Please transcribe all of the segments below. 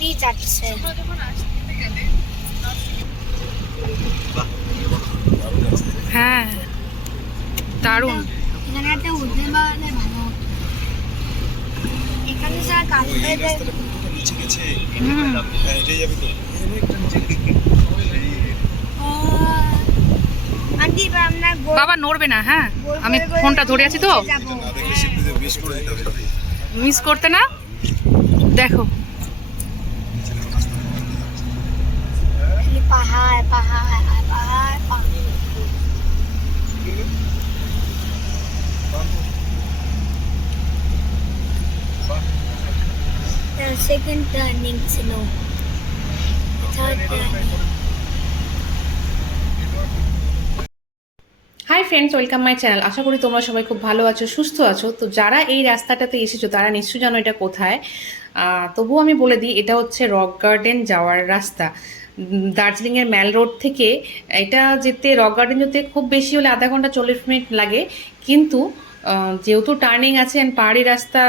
গাড়ি যাচ্ছে। হ্যাঁ, দারুণ। এখানে একটা হোটেল বানালে ভালো। এখানে স্যার কাশ্মীরে আন্টি আমরা বাবা নড়বে না, হ্যাঁ আমি ফোনটা ধরে আছি তো, মিস করতে না। দেখো পাহাড় পাহাড় পাহাড় পাহাড়। সেকেন্ড টার্নিং ছিল, third turning. Hi friends, welcome my channel. আশা করি তোমরা সবাই খুব ভালো আছো, সুস্থ আছো। তো যারা এই রাস্তাটাতে এসেছো তারা নিশ্চয়ই জানো এটা কোথায়। তবুও আমি বলে দিই, এটা হচ্ছে রক গার্ডেন যাওয়ার রাস্তা। দার্জিলিংয়ের ম্যাল রোড থেকে এটা যেতে, রক গার্ডেন যেতে খুব বেশি হলে আধা ঘন্টা 40 মিনিট লাগে। কিন্তু যেহেতু টার্নিং আছে অ্যান্ড পাহাড়ি রাস্তা,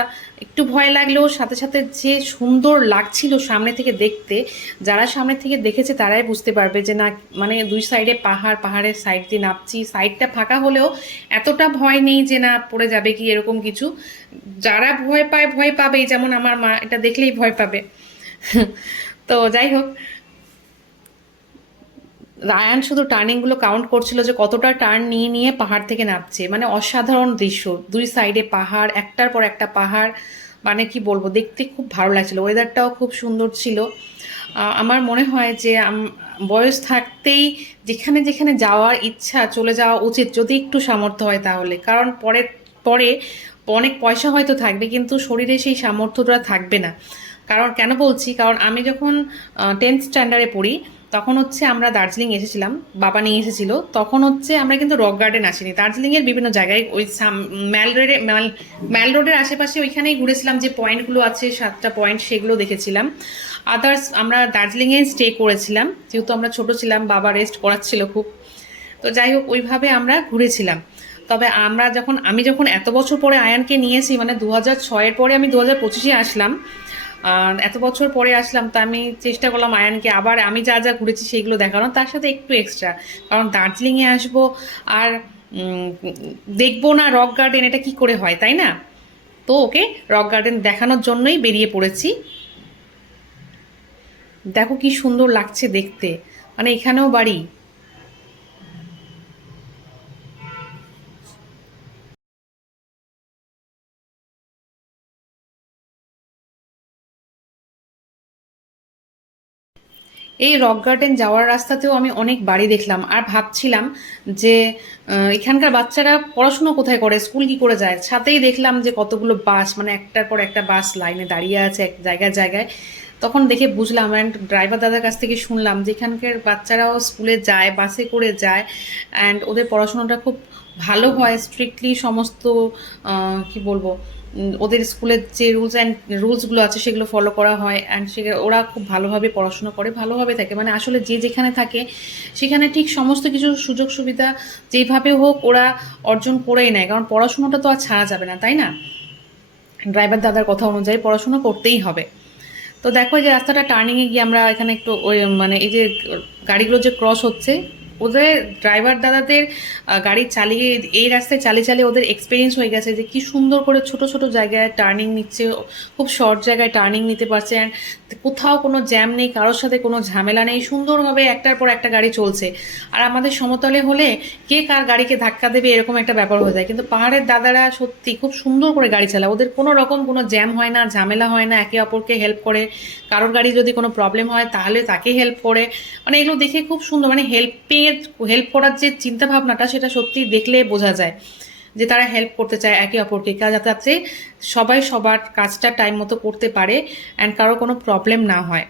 একটু ভয় লাগলেও সাথে সাথে যে সুন্দর লাগছিল সামনে থেকে দেখতে, যারা সামনে থেকে দেখেছে তারাই বুঝতে পারবে যে না, মানে দুই সাইডে পাহাড়, পাহাড়ের সাইড দিয়ে নামছি। সাইডটা ফাঁকা হলেও এতটা ভয় নেই যে না পড়ে যাবে কি এরকম কিছু। যারা ভয় পায় ভয় পাবেই, যেমন আমার মা এটা দেখলেই ভয় পাবে। তো যাই হোক, রায়ান শুধু টার্নিংগুলো কাউন্ট করছিল যে কতটা টার্ন নিয়ে নিয়ে পাহাড় থেকে নামছে। মানে অসাধারণ দৃশ্য, দুই সাইডে পাহাড়, একটার পর একটা পাহাড়। মানে কি বলবো, দেখতে খুব ভালো লাগছিল। ওয়েদারটাও খুব সুন্দর ছিল। আমার মনে হয় যে বয়স থাকতেই যেখানে যেখানে যাওয়ার ইচ্ছা চলে যাওয়া উচিত, যদি একটু সামর্থ্য হয় তাহলে। কারণ পরে পরে অনেক পয়সা হয়তো থাকবে, কিন্তু শরীরে সেই সামর্থ্যটা থাকবে না। কারণ কেন বলছি, কারণ আমি যখন 10th স্ট্যান্ডার্ডে পড়ি, তখন হচ্ছে আমরা দার্জিলিং এসেছিলাম, বাবা নিয়ে এসেছিল। তখন হচ্ছে আমরা কিন্তু রক গার্ডেন আসিনি, দার্জিলিংয়ের বিভিন্ন জায়গায় ওই ম্যাল রোডের আশেপাশে ওইখানেই ঘুরেছিলাম। যে পয়েন্টগুলো আছে 7টা পয়েন্ট, সেগুলো দেখেছিলাম। আদার্স আমরা দার্জিলিংয়ে স্টে করেছিলাম, যেহেতু আমরা ছোট ছিলাম, বাবা রেস্ট করাচ্ছিল খুব। তো যাই হোক, ওইভাবে আমরা ঘুরেছিলাম। তবে আমি যখন এত বছর পরে আয়ানকে নিয়েছি, মানে 2006-এর পরে আমি 2025-এ আসলাম, এত বছর পরে আসলাম, তা আমি চেষ্টা করলাম আয়ানকে আবার আমি যা যা ঘুরেছি সেগুলো দেখানো, তার সাথে একটু এক্সট্রা। কারণ দার্জিলিংয়ে আসবো আর দেখবো না রক গার্ডেন, এটা কি করে হয়, তাই না? তো ওকে রক গার্ডেন দেখানোর জন্যই বেরিয়ে পড়েছি। দেখো কি সুন্দর লাগছে দেখতে, মানে এখানেও বাড়ি। এই রক গার্ডেন যাওয়ার রাস্তাতেও আমি অনেক বাড়ি দেখলাম, আর ভাবছিলাম যে এখানকার বাচ্চারা পড়াশুনো কোথায় করে, স্কুল কি করে যায়। সাথেই দেখলাম যে কতগুলো বাস, মানে একটার পর একটা বাস লাইনে দাঁড়িয়ে আছে এক জায়গায় জায়গায়। তখন দেখে বুঝলাম, অ্যান্ড ড্রাইভার দাদার কাছ থেকে শুনলাম যে এখানকার বাচ্চারাও স্কুলে যায়, বাসে করে যায়, অ্যান্ড ওদের পড়াশোনাটা খুব ভালো হয়। স্ট্রিক্টলি সমস্ত কি বলবো, ওদের স্কুলের যে রুলসগুলো আছে সেগুলো ফলো করা হয়, অ্যান্ড ওরা খুব ভালোভাবে পড়াশোনা করে, ভালোভাবে থাকে। মানে আসলে যে যেখানে থাকে সেখানে ঠিক সমস্ত কিছু সুযোগ সুবিধা যেইভাবে হোক ওরা অর্জন করেই নেয়, কারণ পড়াশোনাটা তো আর ছাড়া যাবে না, তাই না? ড্রাইভার দাদার কথা অনুযায়ী পড়াশোনা করতেই হবে। তো দেখো যে রাস্তাটা টার্নিংয়ে গিয়ে আমরা এখানে একটু ওই মানে এই যে গাড়িগুলো যে ক্রস হচ্ছে, ওদের ড্রাইভার দাদাদের গাড়ি চালিয়ে এই রাস্তায় চালিয়ে চালিয়ে ওদের এক্সপিরিয়েন্স হয়ে গেছে যে কি সুন্দর করে ছোট ছোট জায়গায় টার্নিং নিচ্ছে, খুব শর্ট জায়গায় টার্নিং নিতে পারছে, অ্যান্ড কোথাও কোনো জ্যাম নেই, কারোর সাথে কোনো ঝামেলা নেই, সুন্দরভাবে একটার পর একটা গাড়ি চলছে। আর আমাদের সমতলে হলে কে কার গাড়িকে ধাক্কা দেবে এরকম একটা ব্যাপার হয়ে যায়, কিন্তু পাহাড়ের দাদারা সত্যি খুব সুন্দর করে গাড়ি চালায়। ওদের কোনো রকম কোনো জ্যাম হয় না, ঝামেলা হয় না, একে অপরকে হেল্প করে। কারোর গাড়ি যদি কোনো প্রবলেম হয় তাহলে তাকে হেল্প করে। মানে এগুলো দেখে খুব সুন্দর, মানে হেল্প করার যে চিন্তা ভাবনাটা, সেটা সত্যি দেখলে বোঝা যায় যে তারা হেল্প করতে চায় একে অপরকে, যাতে সবাই সবার কাজটা টাইম মতো করতে পারে অ্যান্ড কারো কোনো প্রবলেম না হয়।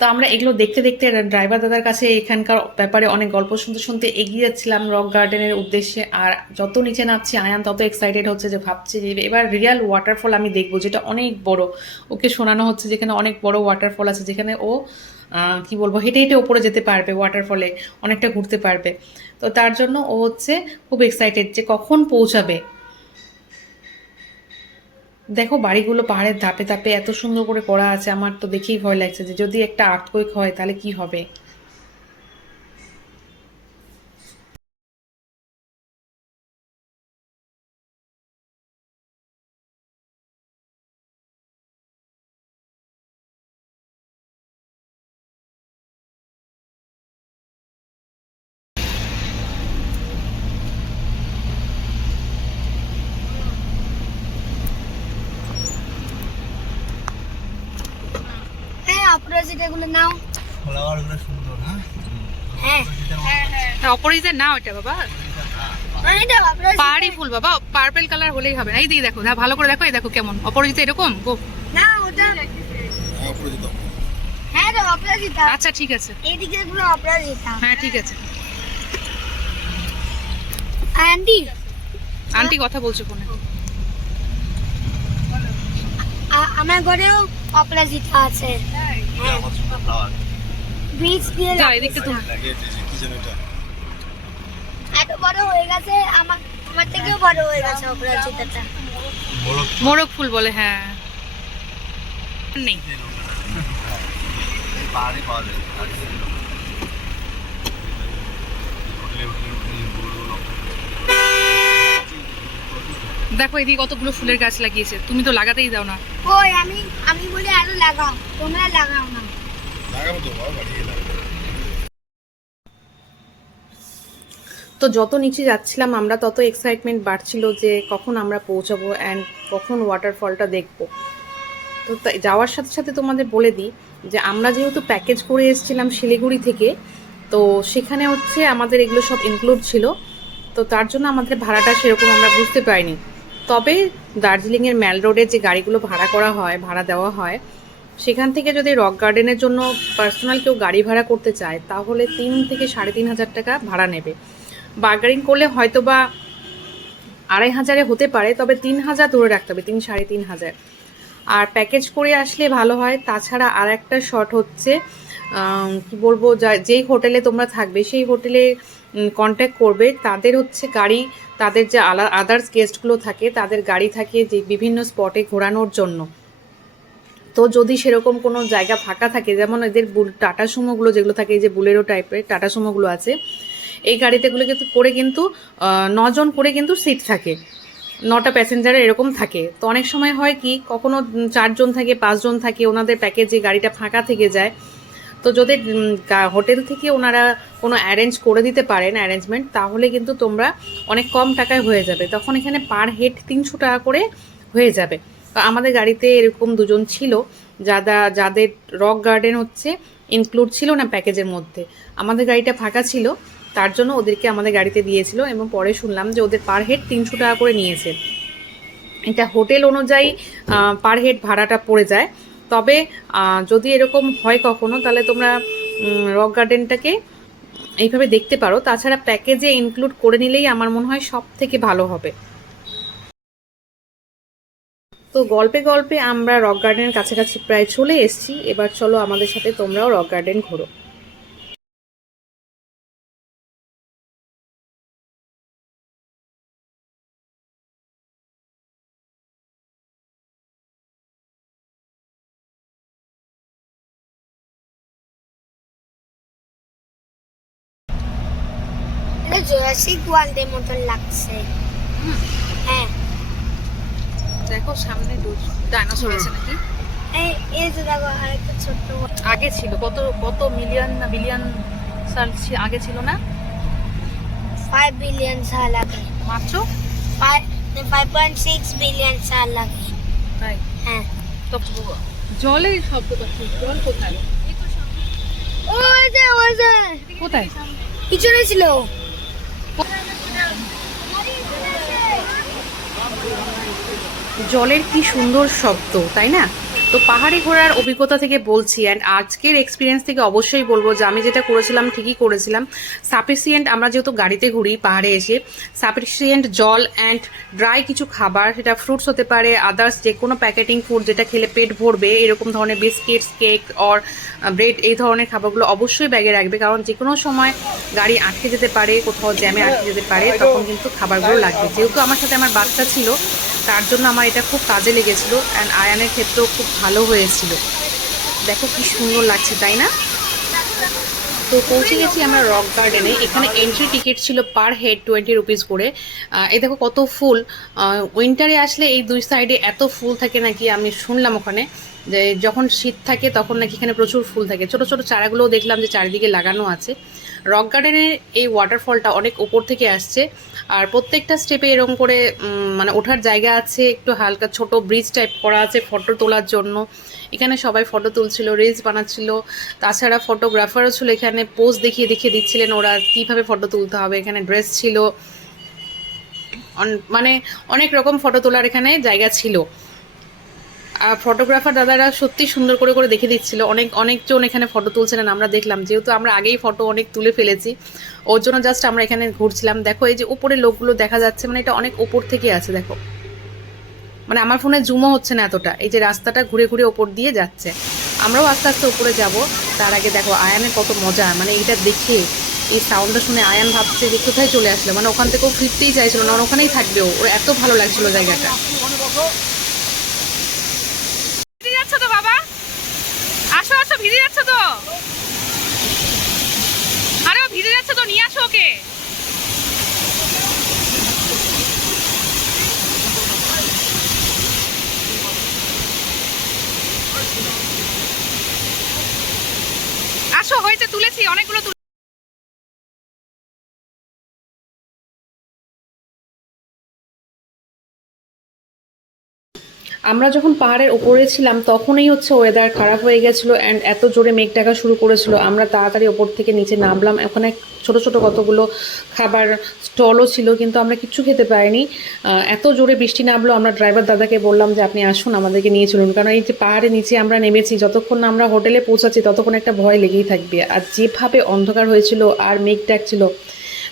তো আমরা এগুলো দেখতে দেখতে ড্রাইভার দাদার কাছে এখানকার ব্যাপারে অনেক গল্প শুনতে শুনতে এগিয়ে যাচ্ছিলাম রক গার্ডেনের উদ্দেশ্যে। আর যত নিচে নামছি আয়ান তত এক্সাইটেড হচ্ছে, যে ভাবছি যে এবার রিয়েল ওয়াটারফল আমি দেখবো, যেটা অনেক বড়। ওকে শোনানো হচ্ছে যেখানে অনেক বড় ওয়াটারফল আছে, যেখানে ও কি বলবো, হেঁটে হেঁটে ওপরে যেতে পারবে, ওয়াটারফলে অনেকটা ঘুরতে পারবে। তো তার জন্য ও হচ্ছে খুব এক্সাইটেড যে কখন পৌঁছাবে। দেখো বাড়িগুলো পাহাড়ের ধাপে ধাপে এত সুন্দর করে করা আছে, আমার তো দেখেই ভয় লাগছে যে যদি একটা আর্থকোয়েক হয় তাহলে কি হবে। হ্যাঁ অপরাজিট এগুলো নাও। ফ্লাওয়ারগুলো সুন্দর। হ্যাঁ অপরাজিতা না ওটা বাবা, এটা অপরাজিট। পাহাড়ি ফুল বাবা, পার্পল কালার হলেই হবে না। এই দিকে দেখো, ভালো করে দেখো, এই দেখো কেমন অপরাজিতা এরকম গো। না ওটা হ্যাঁ এটা অপরাজিত। আচ্ছা ঠিক আছে, এইদিকে এগুলো অপরাজিত। হ্যাঁ ঠিক আছে। আন্টি আন্টি কথা বলছো ফোনে। আমার ঘরেও অপরাজিত আছে। আমার সুন্দর ফ্লাওয়ার বীজ দিয়ে যা এদিকে তুমি। লাগিয়েছে যে কি যেন এটা এত বড় হয়ে গেছে, আমার আমার থেকেও বড় হয়ে গেছে অপরাজিতাটা। মোরগ মোরগ ফুল বলে, হ্যাঁ নেই। এই পাহাড়ে পাওয়া যায়। হোটেলে হোটেলে ফুলগুলো দেখো এদিকে কতগুলো ফুলের গাছ লাগিয়েছে, তুমি তো লাগাতেই দাও না। ওই আমি বলি আরো লাগাও, তোমরা লাগাও না। লাগাবো তো বাবা, বাড়িয়ে লাগাবো। তো যত নিচে যাচ্ছিলাম আমরা তত এক্সাইটমেন্ট বাড়ছিল যে কখন আমরা পৌঁছাবো অ্যান্ড কখন ওয়াটারফলটা দেখবো। তো যাওয়ার সাথে সাথে তোমাদের বলে দিই যে আমরা যেহেতু প্যাকেজ করে এসেছিলাম শিলিগুড়ি থেকে, তো সেখানে হচ্ছে আমাদের এগুলো সব ইনক্লুড ছিল। তো তার জন্য আমাদের ভাড়াটা সেরকম আমরা বুঝতে পারিনি। তবে দার্জিলিংয়ের ম্যাল রোডে যে গাড়িগুলো ভাড়া করা হয়, ভাড়া দেওয়া হয়, সেখান থেকে যদি রক গার্ডেনের জন্য পার্সোনাল কেউ গাড়ি ভাড়া করতে চায় তাহলে 3 থেকে 3,500 টাকা ভাড়া নেবে। বার্গারিং করলে হয়তো বা 2,500 হতে পারে, তবে 3,000 ধরে রাখতে হবে, 3-3,500। আর প্যাকেজ করে আসলে ভালো হয়। তাছাড়া আর একটা শর্ট হচ্ছে, কি বলবো, যেই হোটেলে তোমরা থাকবে সেই হোটেলে কন্ট্যাক্ট করবে, তাদের হচ্ছে গাড়ি, তাদের যে আদার্স গেস্টগুলো থাকে তাদের গাড়ি থাকে যে বিভিন্ন স্পটে ঘোরানোর জন্য। তো যদি সেরকম কোনো জায়গা ফাঁকা থাকে, যেমন এদের টাটা সুমোগুলো যেগুলো থাকে, এই যে বুলেরো টাইপের টাটা সুমোগুলো আছে, এই গাড়িতেগুলো কিন্তু করে কিন্তু 9 জন করে কিন্তু সিট থাকে, 9টা প্যাসেঞ্জার এরকম থাকে। তো অনেক সময় হয় কি, কখনো 4 জন থাকে, 5 জন থাকে, ওনাদের প্যাকেজে গাড়িটা ফাঁকা থেকে যায়। তো যদি হোটেল থেকে ওনারা কোনো অ্যারেঞ্জ করে দিতে পারেন অ্যারেঞ্জমেন্ট, তাহলে কিন্তু তোমরা অনেক কম টাকায় হয়ে যাবে। তখন এখানে পার হেড 300 টাকা করে হয়ে যাবে। তো আমাদের গাড়িতে এরকম 2 জন ছিল যাদের রক গার্ডেন হচ্ছে ইনক্লুড ছিল না প্যাকেজের মধ্যে। আমাদের গাড়িটা ফাঁকা ছিল, তার জন্য ওদেরকে আমাদের গাড়িতে দিয়েছিল, এবং পরে শুনলাম যে ওদের পার হেড 300 টাকা করে নিয়েছে। এটা হোটেল অনুযায়ী পার হেড ভাড়াটা পড়ে যায়। তবে যদি এরকম হয় কখনো, তাহলে তোমরা রক গার্ডেনটাকে এইভাবে দেখতে পারো। তাছাড়া প্যাকেজে ইনক্লুড করে নিলেই আমার মনে হয় সব থেকে ভালো হবে। তো গল্পে গল্পে আমরা রক গার্ডেনের কাছাকাছি প্রায় চলে এসেছি। এবার চলো আমাদের সাথে তোমরাও রক গার্ডেন ঘোরো। এটা জুরাসিক ওয়ার্ল্ডের মতন লাগছে। হ্যাঁ দেখো সামনে ডাইনোসর আছে নাকি। এই যে দেখো আরেকটা ছোট্ট আগে ছিল, কত কত মিলিয়ন না বিলিয়ন সাল আগে ছিল না, 5 বিলিয়ন সাল আগে। মাত্র 5.6 বিলিয়ন সাল আগে। তাই? হ্যাঁ তো জলের শব্দ পাচ্ছি, জল কোথায়? ওই যে কোথায়? পিছনে ছিল। জলের কি সুন্দর শব্দ, তাই না? তো পাহাড়ি ঘোরার অভিজ্ঞতা থেকে বলছি, অ্যান্ড আজকের এক্সপিরিয়েন্স থেকে অবশ্যই বলবো যে আমি যেটা করেছিলাম ঠিকই করেছিলাম। সাফিসিয়েন্ট, আমরা যেহেতু গাড়িতে ঘুরি পাহাড়ে এসে, সাফিসিয়েন্ট জল অ্যান্ড ড্রাই কিছু খাবার, সেটা ফ্রুটস হতে পারে, আদার্স যে কোনো প্যাকেটিং ফুড যেটা খেলে পেট ভরবে, এরকম ধরনের বিস্কিটস, কেক অর ব্রেড, এই ধরনের খাবারগুলো অবশ্যই ব্যাগে রাখবে, কারণ যে কোনো সময় গাড়ি আটকে যেতে পারে, কোথাও জ্যামে আটকে যেতে পারে, তখন কিন্তু খাবারগুলো লাগবে। যেহেতু আমার সাথে আমার বাচ্চা ছিল, তার জন্য আমার এটা খুব কাজে লেগেছিলো, অ্যান্ড আয়ানের ক্ষেত্রেও খুব ভালো হয়েছিল। দেখো কি সুন্দর লাগছে, তাই না? তো পৌঁছে গেছি আমরা রক গার্ডেনে। এখানে এন্ট্রি টিকিট ছিল পার হেড 20 রুপিস করে। এই দেখো কত ফুল। উইন্টারে আসলে এই দুই সাইডে এত ফুল থাকে নাকি, আমি শুনলাম ওখানে যে যখন শীত থাকে তখন নাকি এখানে প্রচুর ফুল থাকে। ছোট ছোট চারাগুলোও দেখলাম যে চারিদিকে লাগানো আছে। রক গার্ডেনের এই ওয়াটারফলটা অনেক উপর থেকে আসছে, আর প্রত্যেকটা স্টেপে এরকম করে মানে ওঠার জায়গা আছে, একটু হালকা ছোট ব্রিজ টাইপ করা আছে ফটো তোলার জন্য। এখানে সবাই ফটো তুলছিল, রিলস বানাচ্ছিল। তাছাড়া ফটোগ্রাফারও ছিল এখানে, পোজ দেখিয়ে দেখিয়ে দিচ্ছিলেন ওরা কীভাবে ফটো তুলতে হবে। এখানে ড্রেস ছিল, মানে অনেক রকম ফটো তোলার এখানে জায়গা ছিল। আর ফটোগ্রাফার দাদারা সত্যি সুন্দর করে করে দেখে দিচ্ছিল। অনেকজন এখানে ফটো তুলছিলেন, আমরা দেখলাম। যেহেতু আমরা আগেই ফটো অনেক তুলে ফেলেছি, ওর জন্য জাস্ট আমরা এখানে ঘুরছিলাম। দেখো এই যে উপরে লোকগুলো দেখা যাচ্ছে, মানে এটা অনেক উপর থেকে আছে। দেখো মানে আমার ফোনে জুমও হচ্ছে না এতটা। এই যে রাস্তাটা ঘুরে ঘুরে ওপর দিয়ে যাচ্ছে, আমরাও আস্তে আস্তে উপরে যাব। তার আগে দেখো আয়ানের কত মজা, মানে এইটা দেখে এই সাউন্ডটা শুনে আয়ান ভাবছে যে কোথায় চলে আসলো, মানে ওখান থেকেও ফিরতেই চাইছিল না, ওখানেই থাকবে ওর এত ভালো লাগছিল জায়গাটা। ভিজে যাচ্ছ তো বাবা, আসো আসো, ভিজে যাচ্ছ তো। আরে ও ভিজে যাচ্ছে তো, নিয়ে আসো ওকে। আসো, হয়েছে, তুলেছি অনেকগুলো। আমরা যখন পাহাড়ের ওপরে ছিলাম তখনই হচ্ছে ওয়েদার খারাপ হয়ে গেছিলো, অ্যান্ড এত জোরে মেঘ ডাকা শুরু করেছিল। আমরা তাড়াতাড়ি ওপর থেকে নিচে নামলাম। ওখানে ছোট ছোট কতগুলো খাবার স্টলও ছিল, কিন্তু আমরা কিচ্ছু খেতে পারিনি, এত জোরে বৃষ্টি নামলো। আমরা ড্রাইভার দাদাকে বললাম যে আপনি আসুন, আমাদেরকে নিয়ে চলুন, কারণ এই যে পাহাড়ের নিচে আমরা নেমেছি, যতক্ষণ না আমরা হোটেলে পৌঁছাচ্ছি ততক্ষণ একটা ভয় লেগেই থাকবে। আর যেভাবে অন্ধকার হয়েছিল আর মেঘ ডাকছিল,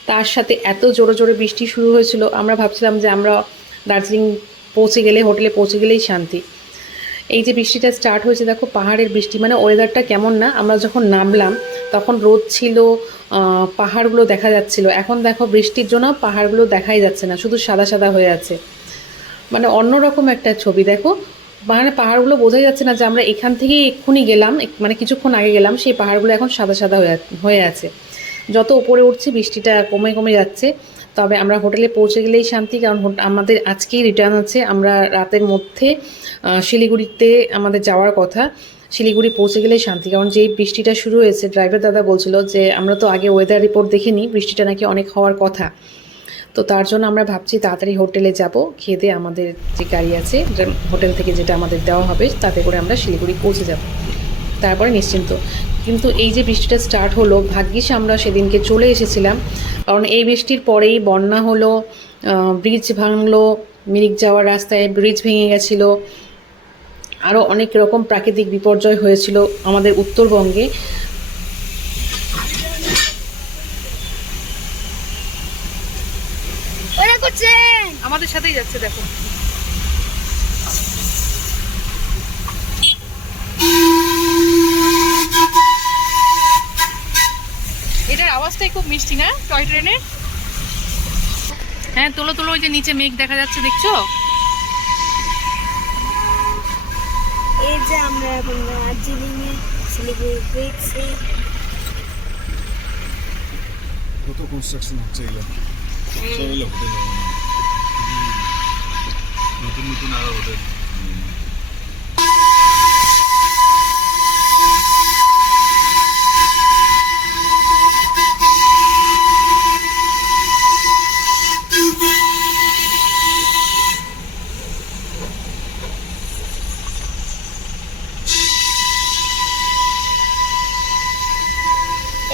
তার সাথে এত জোরে জোরে বৃষ্টি শুরু হয়েছিল, আমরা ভাবছিলাম যে আমরা দার্জিলিং পৌঁছে গেলে, হোটেলে পৌঁছে গেলেই শান্তি। এই যে বৃষ্টিটা স্টার্ট হয়েছে, দেখো পাহাড়ের বৃষ্টি, মানে ওয়েদারটা কেমন না। আমরা যখন নামলাম তখন রোদ ছিল, পাহাড়গুলো দেখা যাচ্ছিল। এখন দেখো বৃষ্টির জন্য পাহাড়গুলো দেখাই যাচ্ছে না, শুধু সাদা সাদা হয়ে আছে, মানে অন্যরকম একটা ছবি। দেখো মানে পাহাড়গুলো বোঝাই যাচ্ছে না যে আমরা এখান থেকেই এক্ষুনি গেলাম, মানে কিছুক্ষণ আগে গেলাম। সেই পাহাড়গুলো এখন সাদা সাদা হয়ে আছে। যত উপরে উঠছি বৃষ্টিটা কমে কমে যাচ্ছে। তবে আমরা হোটেলে পৌঁছে গেলেই শান্তি, কারণ আমাদের আজকেই রিটার্ন আছে। আমরা রাতের মধ্যে শিলিগুড়িতে আমাদের যাওয়ার কথা। শিলিগুড়ি পৌঁছে গেলেই শান্তি, কারণ যেই বৃষ্টিটা শুরু হয়েছে, ড্রাইভার দাদা বলছিল যে আমরা তো আগে ওয়েদার রিপোর্ট দেখিনি, বৃষ্টিটা নাকি অনেক হওয়ার কথা। তো তার জন্য আমরা ভাবছি তাড়াতাড়ি হোটেলে যাব, খেয়ে দিয়ে আমাদের যে গাড়ি আছে হোটেল থেকে যেটা আমাদের দেওয়া হবে তাতে করে আমরা শিলিগুড়ি পৌঁছে যাব, তারপরে নিশ্চিন্ত। কিন্তু এই যে বৃষ্টিটা স্টার্ট হলো, ভাগ্যিস আমরা সেদিনকে চলে এসেছিলাম, কারণ এই বৃষ্টির পরেই বন্যা হলো, ব্রিজ ভাঙলো, মিরিক যাওয়ার রাস্তায় ব্রিজ ভেঙে গেছিলো, আরও অনেক রকম প্রাকৃতিক বিপর্যয় হয়েছিল আমাদের উত্তরবঙ্গে। আমাদের সাথেই যাচ্ছে, দেখো এটার আওয়াজটাই খুব মিষ্টি না, টয় ট্রেনের। হ্যাঁ তোলো তোলো, ওই যে নিচে মেঘ দেখা যাচ্ছে, দেখছো? এই যে আমরা এখন দার্জিলিং এ শিলিগুড়ি গেছি। কত কনস্ট্রাকশন হচ্ছে এগুলো, সব এগুলো হোটেল, নতুন নতুন আরো হোটেল।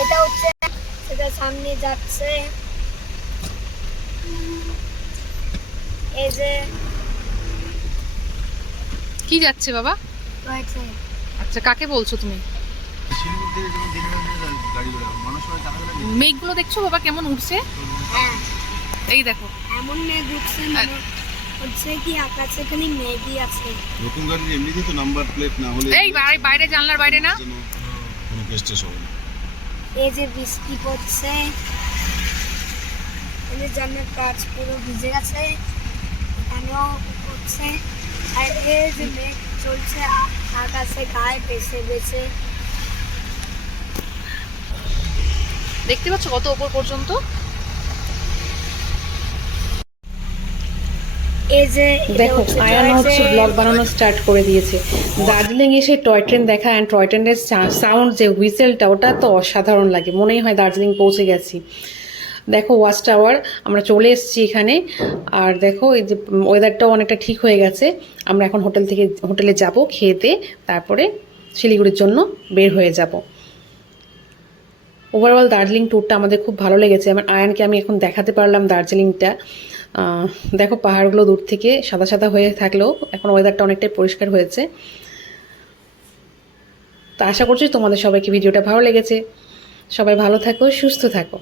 এটা হচ্ছে সেটা সামনে যাচ্ছে, এই যে কি যাচ্ছে বাবা? রয়েছে। আচ্ছা কাকে বলছো তুমি? শিলিগুড়ি থেকে যখন দিনের বেলা গাড়ি করে মানুষ হয় টাকা লাগে। মেঘগুলো দেখছো বাবা কেমন উঠছে? হ্যাঁ এই দেখো এমন মেঘ উঠছে, মানে হচ্ছে কি আকাশে খালি মেঘই আছে। নতুন গাড়ির এমনিতেই তো নাম্বার প্লেট না হলে এই বাইরে জানলার বাইরে না, কোনো কেস্টেস হবে না। এই যে বৃষ্টি পড়ছে, এই যে জানলার কাঁচ পুরো ভিজে গেছে, এখানেও যাচ্ছে আর এই যে মেঘ চলছে আকাশে গায়ে ভেসে ভেসে। দেখতে পাচ্ছ কত উপর পর্যন্ত। এই যে এটা দেখো আয়ান হচ্ছে ব্লগ বানানো স্টার্ট করে দিয়েছে। দার্জিলিং এসে টয় ট্রেন দেখা অ্যান্ড টয় ট্রেনের সাউন্ড যে হুইসেলটা ওটা তো অসাধারণ লাগে, মনেই হয় দার্জিলিং পৌঁছে গেছি। দেখো ওয়াচ টাওয়ার, আমরা চলে এসেছি এখানে। আর দেখো এই যে ওয়েদারটাও অনেকটা ঠিক হয়ে গেছে। আমরা এখন হোটেলে যাব, খেতে তারপরে শিলিগুড়ির জন্য বের হয়ে যাব। ওভারঅল দার্জিলিং ট্যুরটা আমাদের খুব ভালো লেগেছে। আমার আয়ানকে আমি এখন দেখাতে পারলাম দার্জিলিংটা। দেখো পাহাড়গুলো দূর থেকে সাদা সাদা হয়ে থাকলেও এখন ওয়েদারটা অনেকটাই পরিষ্কার হয়েছে। তো আশা করছি তোমাদের সবাইকে ভিডিওটা ভালো লেগেছে। সবাই ভালো থাকো, সুস্থ থাকো।